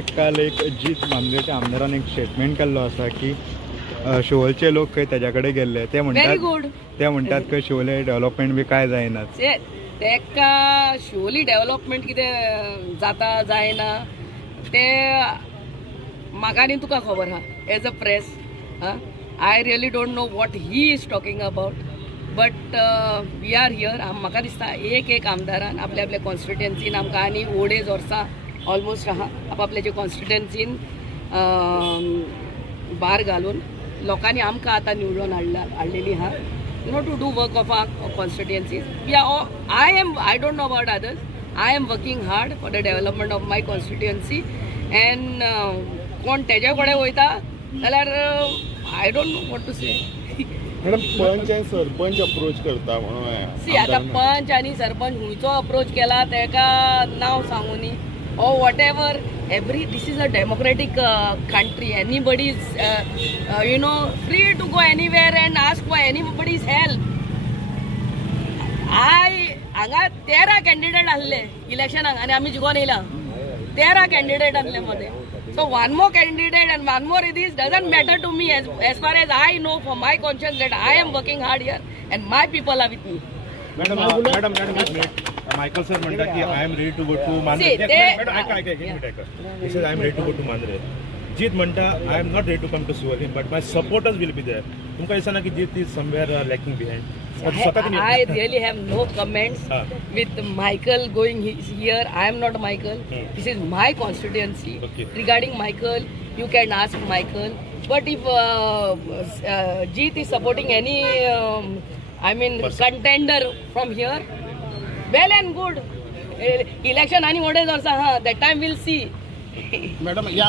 काल एक जीत मामलेच्या आमदारान एक स्टेटमेंट केल्लो आसा की शिवोलचे लोक खंय तेज्या कडेन गेल्ले ते व्हेरी गुड. म्हणटात खंय शिवोले डेव्हलपमेंट बी काय जायना. तेका शिवोली डेव्हलपमेंट कितें जाता जायना ते म्हाका आनी तुका खबर आहा as a press. I really don't know what he is talking about but we are here. म्हाका दिसता एक आमदारान आपल्या आपल्या कॉन्स्टिट्युएन्सीन आमकां आनी ओडेज वर्सां ऑलमोस्ट आहा आपापल्याच्या कॉन्स्टिट्युएन्सीन भार घालून लोकांनी आमकां आतां निवडून हाडलेली आहा to do work of our constituencies. I don't know about others. I am working hard for the development of my constituency and कोण तेज्या कडेन वयता जाल्यार I don't know what to say. Madam panch आनी सरपंच अप्रोच करता म्हणून सी आतां पंच आनी सरपंच खंयचो अप्रोच केला तेका नांव सांगूं न्ही or whatever. This is a democratic country. Anybody is free to go anywhere and ask for anybody's help. हांगा 13 कॅन्डिडेट आसले इलेक्शनाक आनी आमी जिखोन येयला 13 कॅन्डिडेट आसले मध्ये. So one more candidate and one more this doesn't matter to me as far as I know for my conscience that I am working hard here and my people are with me. Madam Michael sir म्हणता की I am ready to go to Mandrem. This is I am ready to go to Mandrem. Jeet म्हणटा I am not ready to come to Siolim but my supporters will be there. तुमकां दिसना की Jeet is somewhere lacking behind. I really have no comments with Michael going here. I am not Michael. This is my constituency. Regarding Michael, you can ask Michael. But if Jeet is supporting any, contender from here, well and good. Election any orders also, that time we'll see. Madam या